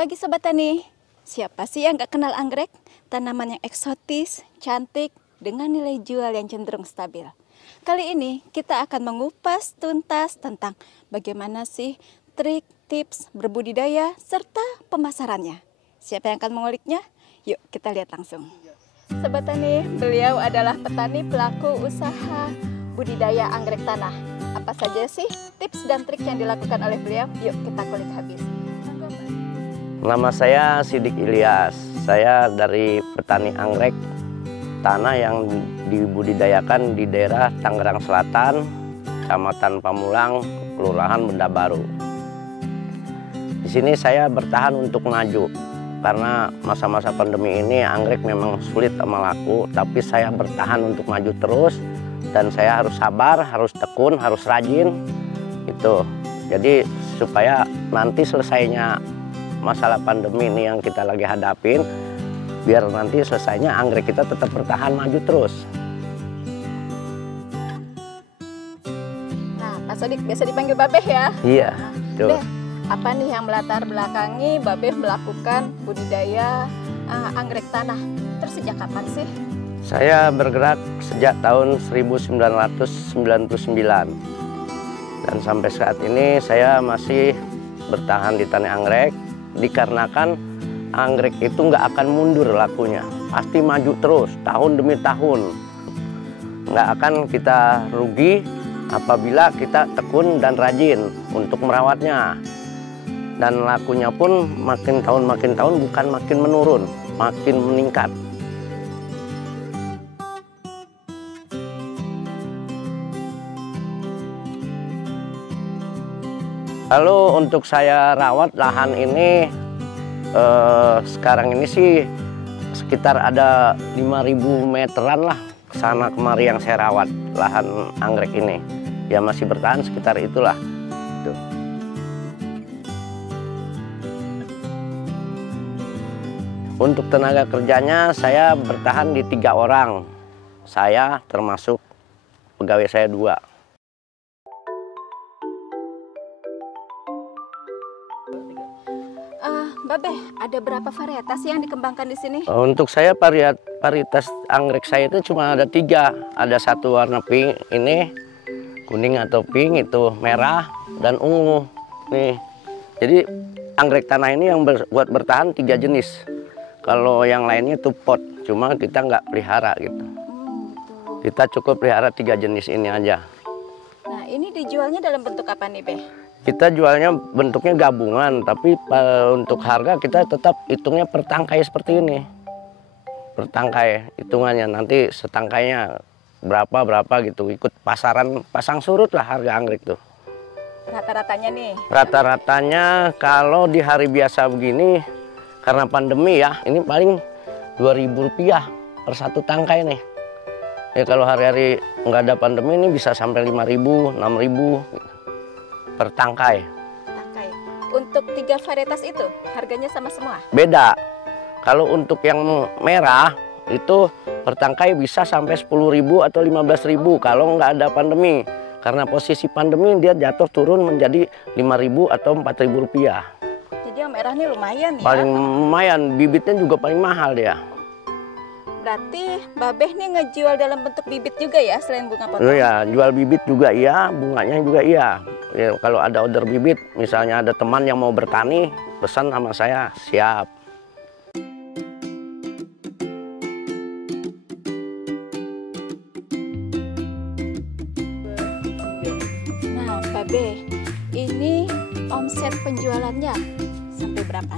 Pagi Sobat Tani, siapa sih yang gak kenal anggrek? Tanaman yang eksotis, cantik, dengan nilai jual yang cenderung stabil. Kali ini kita akan mengupas tuntas tentang bagaimana sih trik, tips berbudidaya, serta pemasarannya. Siapa yang akan menguliknya? Yuk kita lihat langsung. Sobat Tani, beliau adalah petani pelaku usaha budidaya anggrek tanah. Apa saja sih tips dan trik yang dilakukan oleh beliau? Yuk kita kulik habis. Nama saya Sidik Ilyas. Saya dari petani anggrek tanah yang dibudidayakan di daerah Tangerang Selatan, Kecamatan Pamulang, Kelurahan Benda Baru. Di sini saya bertahan untuk maju karena masa-masa pandemi ini anggrek memang sulit sama laku, tapi saya bertahan untuk maju terus dan saya harus sabar, harus tekun, harus rajin itu. Jadi supaya nanti selesainya masalah pandemi ini yang kita lagi hadapin, biar nanti selesainya anggrek kita tetap bertahan maju terus. Nah, Pak Sodik biasa dipanggil Babeh ya? Iya, Beh, apa nih yang melatar belakangi Babeh melakukan budidaya anggrek tanah? Terus sejak kapan sih? Saya bergerak sejak tahun 1999 dan sampai saat ini saya masih bertahan di tanah anggrek. Dikarenakan anggrek itu nggak akan mundur lakunya, pasti maju terus tahun demi tahun. Nggak akan kita rugi apabila kita tekun dan rajin untuk merawatnya. Dan lakunya pun makin tahun bukan makin menurun, makin meningkat. Lalu untuk saya rawat lahan ini sekarang ini sih sekitar ada 5.000 meteran lah kesana kemari yang saya rawat lahan anggrek ini. Ya masih bertahan sekitar itulah. Tuh. Untuk tenaga kerjanya saya bertahan di 3 orang. Saya termasuk pegawai saya 2. Babeh, ada berapa varietas yang dikembangkan di sini? Untuk saya varietas anggrek saya itu cuma ada 3. Ada satu warna pink ini, kuning atau pink, itu merah dan ungu. Nih, jadi anggrek tanah ini yang buat bertahan 3 jenis. Kalau yang lainnya itu pot, cuma kita nggak pelihara gitu. Kita cukup pelihara 3 jenis ini aja. Nah, ini dijualnya dalam bentuk apa nih, Beh? Kita jualnya bentuknya gabungan, tapi untuk harga kita tetap hitungnya per tangkai seperti ini. Per tangkai hitungannya, nanti setangkainya berapa gitu, ikut pasaran pasang surut lah harga anggrek tuh. Rata-ratanya nih? Rata-ratanya kalau di hari biasa begini, karena pandemi ya, ini paling Rp2.000 per satu tangkai nih. Ya kalau hari-hari nggak ada pandemi ini bisa sampai 5.000, 6.000 per tangkai. Tangkai. Untuk 3 varietas itu harganya sama semua? Beda. Kalau untuk yang merah itu per tangkai bisa sampai 10.000 atau 15.000 kalau nggak ada pandemi. Karena posisi pandemi dia jatuh turun menjadi 5.000 atau 4.000 rupiah. Jadi yang merah ini lumayan ya? Paling lumayan, bibitnya juga paling mahal dia. Berarti Babeh nih ngejual dalam bentuk bibit juga ya selain bunga potong? Iya, jual bibit juga iya, bunganya juga iya. Ya, kalau ada order bibit, misalnya ada teman yang mau bertani, pesan sama saya, siap. Nah, Babeh, ini omset penjualannya sampai berapa?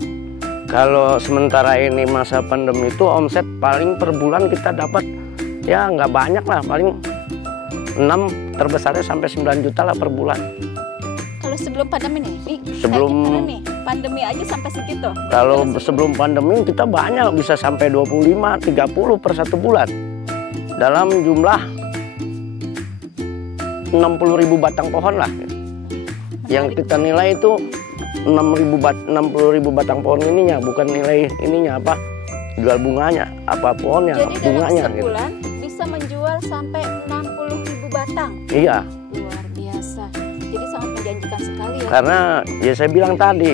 Kalau sementara ini masa pandemi itu omset paling per bulan kita dapat ya nggak banyak lah, paling 6 terbesarnya sampai 9 juta lah per bulan. Kalau sebelum pandemi nih, Sebelum- pandemi aja sampai segitu. Kalau sebelum pandemi kita banyak, bisa sampai 25-30 per 1 bulan. Dalam jumlah 60.000 batang pohon lah. Yang kita nilai itu 60.000 batang pohon ininya, bukan nilai ininya apa, jual bunganya, apa pohonnya, Jadi bunganya. dalam sebulan bisa menjual sampai 60.000 batang. Iya, Luar biasa. Jadi sangat menjanjikan sekali ya. karena ya saya bilang tadi,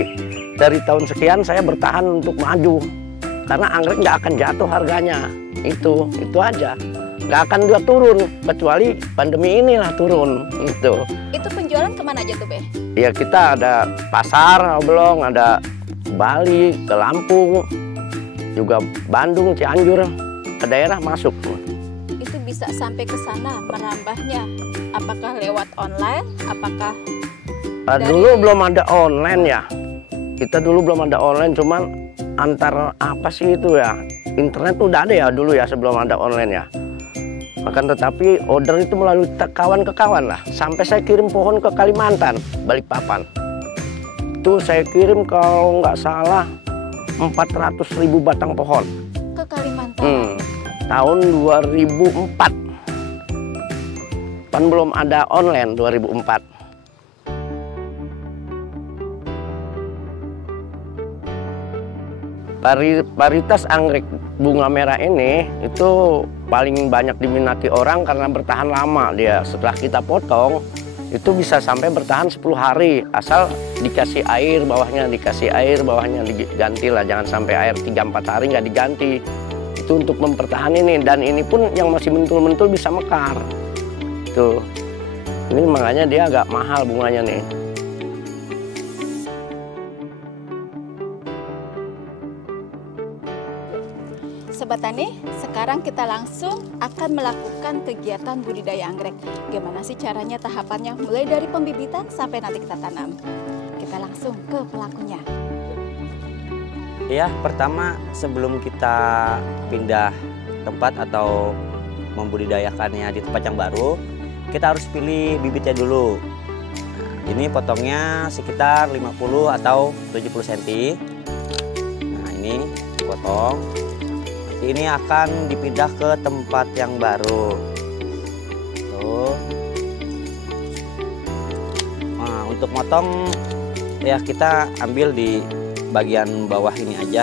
dari tahun sekian saya bertahan untuk maju. Karena anggrek nggak akan jatuh harganya. Itu aja. Nggak akan dia turun, kecuali pandemi inilah turun. Itu penjualan kemana aja tuh, Be? ya kita ada pasar, Oblong, ada Bali, ke Lampung, juga Bandung, Cianjur, ke daerah masuk. Itu bisa sampai ke sana merambahnya. Apakah lewat online? Apakah Dulu belum ada online ya. Kita dulu belum ada online, cuman antar apa sih itu ya? Internet udah ada ya dulu ya sebelum ada online ya. Akan tetapi order itu melalui kawan ke kawan lah. Sampai saya kirim pohon ke Kalimantan, Balikpapan. Itu saya kirim kalau nggak salah 400.000 batang pohon. ke Kalimantan? Tahun 2004. Kan belum ada online 2004. Varietas anggrek bunga merah ini itu paling banyak diminati orang karena bertahan lama dia. Setelah kita potong itu bisa sampai bertahan 10 hari asal dikasih air bawahnya, diganti lah, jangan sampai air 3-4 hari nggak diganti. Itu untuk mempertahankan ini, dan ini pun yang masih mentul-mentul bisa mekar. Tuh, ini makanya dia agak mahal bunganya nih. Sobat Tani, sekarang kita langsung akan melakukan kegiatan budidaya anggrek. Gimana sih caranya, tahapannya, mulai dari pembibitan sampai nanti kita tanam. Kita langsung ke pelakunya. Ya, pertama sebelum kita pindah tempat atau membudidayakannya di tempat yang baru, kita harus pilih bibitnya dulu. Nah, ini potongnya sekitar 50 atau 70 cm. Nah, ini dipotong. Ini akan dipindah ke tempat yang baru. Tuh. Nah, untuk motong ya kita ambil di bagian bawah ini aja.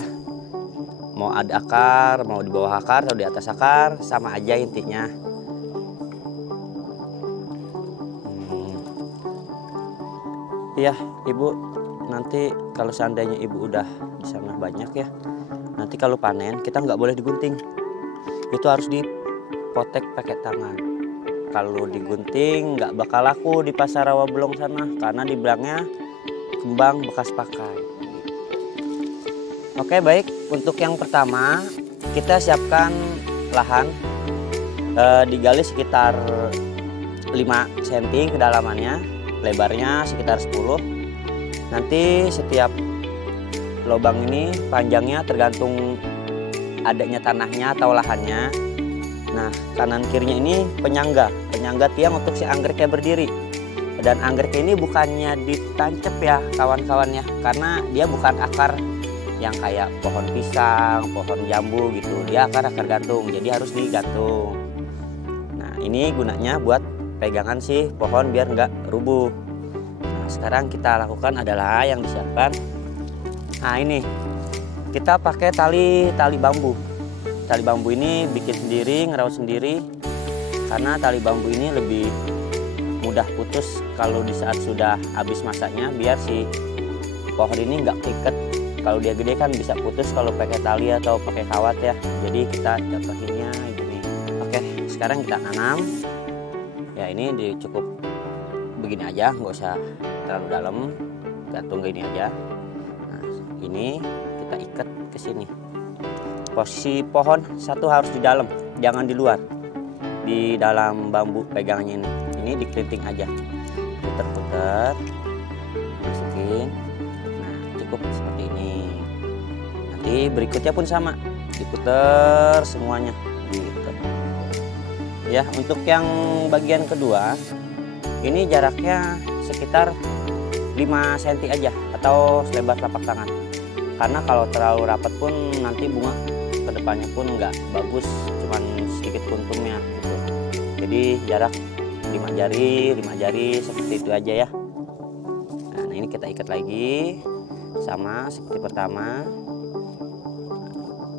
Mau ada akar, mau di bawah akar atau di atas akar, sama aja intinya. Iya, Ibu, nanti kalau seandainya Ibu udah di sana banyak ya, nanti kalau panen kita nggak boleh digunting. Itu harus dipotek pakai tangan. Kalau digunting nggak bakal laku di pasar Rawabelong sana karena dibilangnya kembang bekas pakai. Oke, baik. Untuk yang pertama kita siapkan lahan, digali sekitar 5 cm kedalamannya, lebarnya sekitar 10. Nanti setiap lubang ini panjangnya tergantung adanya tanahnya atau lahannya. Nah, kanan kirinya ini penyangga tiang untuk si anggreknya berdiri. Dan anggrek ini bukannya ditancap ya kawan-kawannya, karena dia bukan akar yang kayak pohon pisang, pohon jambu gitu. Dia akar gantung, jadi harus digantung. Nah, ini gunanya buat pegangan si pohon biar nggak rubuh. Nah, sekarang kita lakukan adalah yang disiapkan. Nah, ini kita pakai tali bambu. Tali bambu ini bikin sendiri, ngerawat sendiri, karena tali bambu ini lebih mudah putus kalau di saat sudah habis masaknya, biar si pohon ini nggak keikat. Kalau dia gede kan bisa putus kalau pakai tali atau pakai kawat ya. Jadi kita jatuhinnya gini. Oke, sekarang kita tanam. Ya, ini cukup begini aja, nggak usah terlalu dalam, gantung gini aja. Ini kita ikat ke sini. Posisi pohon satu harus di dalam, jangan di luar. Di dalam bambu pegangannya ini. Ini dikeliling aja. Putar-putar. Masukin. Nah, cukup seperti ini. Nanti berikutnya pun sama. Diputar semuanya. Gitu. Ya, untuk yang bagian kedua, ini jaraknya sekitar 5 cm aja atau selebar telapak tangan. Karena kalau terlalu rapat pun nanti bunga kedepannya pun nggak bagus, cuman sedikit kuntumnya gitu. Jadi jarak 5 jari seperti itu aja ya. Nah, ini kita ikat lagi sama seperti pertama.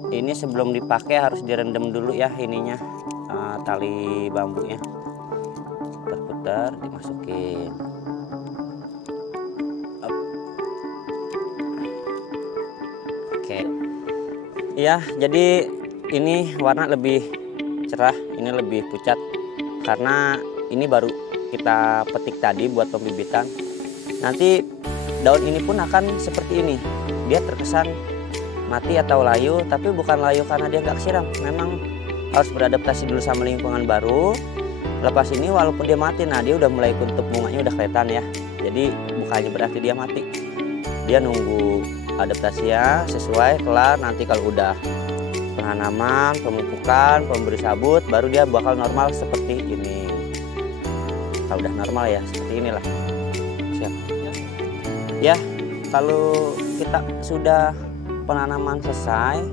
Ini sebelum dipakai harus direndam dulu ya ininya, tali bambunya. Putar-putar, dimasukin. Oke. Ya, jadi ini warna lebih cerah, ini lebih pucat karena ini baru kita petik tadi buat pembibitan. Nanti daun ini pun akan seperti ini. Dia terkesan mati atau layu, tapi bukan layu karena dia nggak kesiram. Memang harus beradaptasi dulu sama lingkungan baru. Lepas ini walaupun dia mati, nah dia udah mulai kuntup, bunganya udah kelihatan ya. Jadi bukannya berarti dia mati. Dia nunggu adaptasi ya, sesuai, kelar. Nanti kalau udah penanaman, pemupukan, pemberi sabut, baru dia bakal normal seperti ini. Kalau udah normal ya, seperti inilah. Siap. Ya, kalau kita sudah penanaman selesai,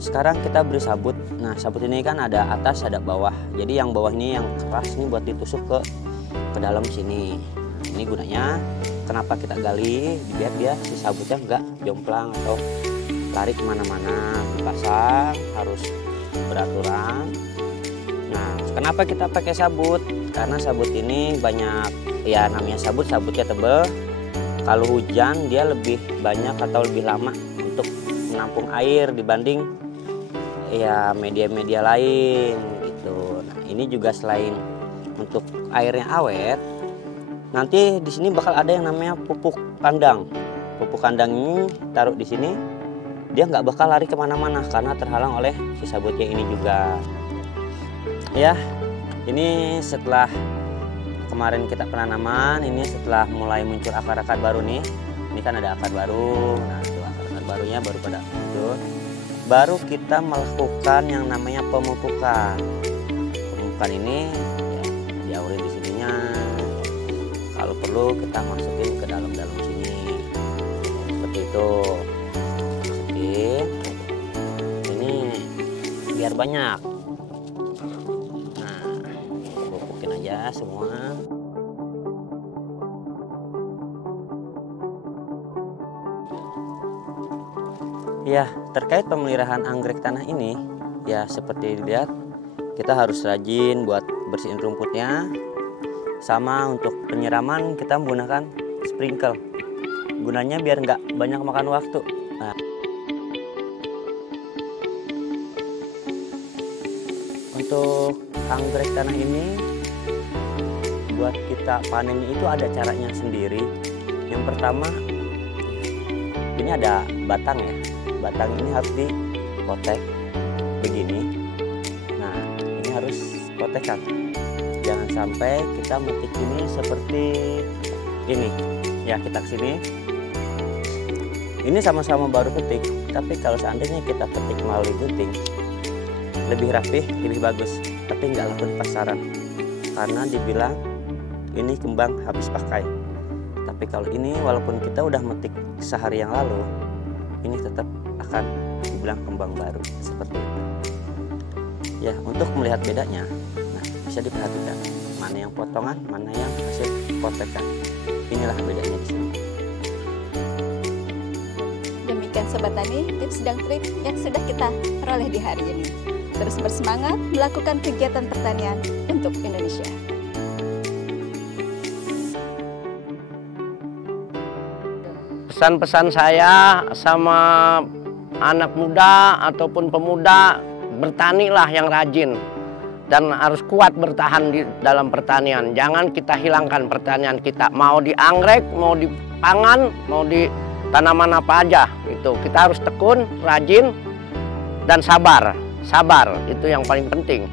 sekarang kita beri sabut. Nah, sabut ini kan ada atas, ada bawah. Jadi yang bawah ini yang keras nih buat ditusuk ke dalam sini. Ini gunanya kenapa kita gali, biar dia si sabutnya nggak jomplang atau lari kemana-mana. Dipasang harus beraturan. Nah, kenapa kita pakai sabut? Karena sabut ini banyak ya, namanya sabutnya tebal. Kalau hujan dia lebih banyak atau lebih lama untuk menampung air dibanding ya media-media lain gitu. Nah, ini juga selain untuk airnya awet, nanti di sini bakal ada yang namanya pupuk kandang. Pupuk kandang ini taruh di sini, dia nggak bakal lari kemana-mana karena terhalang oleh si sabutnya ini juga. Ya, ini setelah kemarin kita penanaman, ini setelah mulai muncul akar-akar baru nih. Ini kan ada akar baru. Nah, itu akar-akar barunya baru pada muncul. Baru kita melakukan yang namanya pemupukan. Pemupukan ini ya, diauri di sininya. Kalau perlu kita masukin ke dalam-dalam sini. Seperti itu. Masukin. Ini biar banyak. Nah, pupukin aja semua. Ya, terkait pemeliharaan anggrek tanah ini, ya seperti dilihat, kita harus rajin buat bersihin rumputnya. Sama untuk penyiraman kita menggunakan sprinkle. Gunanya biar nggak banyak makan waktu. Nah, untuk anggrek tanah ini, buat kita panennya itu ada caranya sendiri. Yang pertama, ini ada batang ya. Batang ini harus dipotek begini. Nah, ini harus potekan. Jangan sampai kita metik ini seperti ini. Ya, kita kesini. Ini sama-sama baru petik, tapi kalau seandainya kita petik melalui gunting, lebih rapih, lebih bagus. Tapi nggak laku di pasaran, karena dibilang ini kembang habis pakai. Tapi kalau ini walaupun kita udah metik sehari yang lalu, ini tetap akan dibilang kembang baru seperti itu. Ya, untuk melihat bedanya, nah bisa diperhatikan mana yang potongan, mana yang hasil potekan. Inilah bedanya di sini. Demikian Sobat Tani, tips dan trik yang sudah kita peroleh di hari ini. Terus bersemangat melakukan kegiatan pertanian untuk Indonesia. Pesan-pesan saya sama anak muda ataupun pemuda, bertanilah yang rajin dan harus kuat bertahan di dalam pertanian. Jangan kita hilangkan pertanian kita, mau di anggrek, mau di pangan, mau di tanaman apa aja itu. Kita harus tekun, rajin dan sabar. Sabar itu yang paling penting.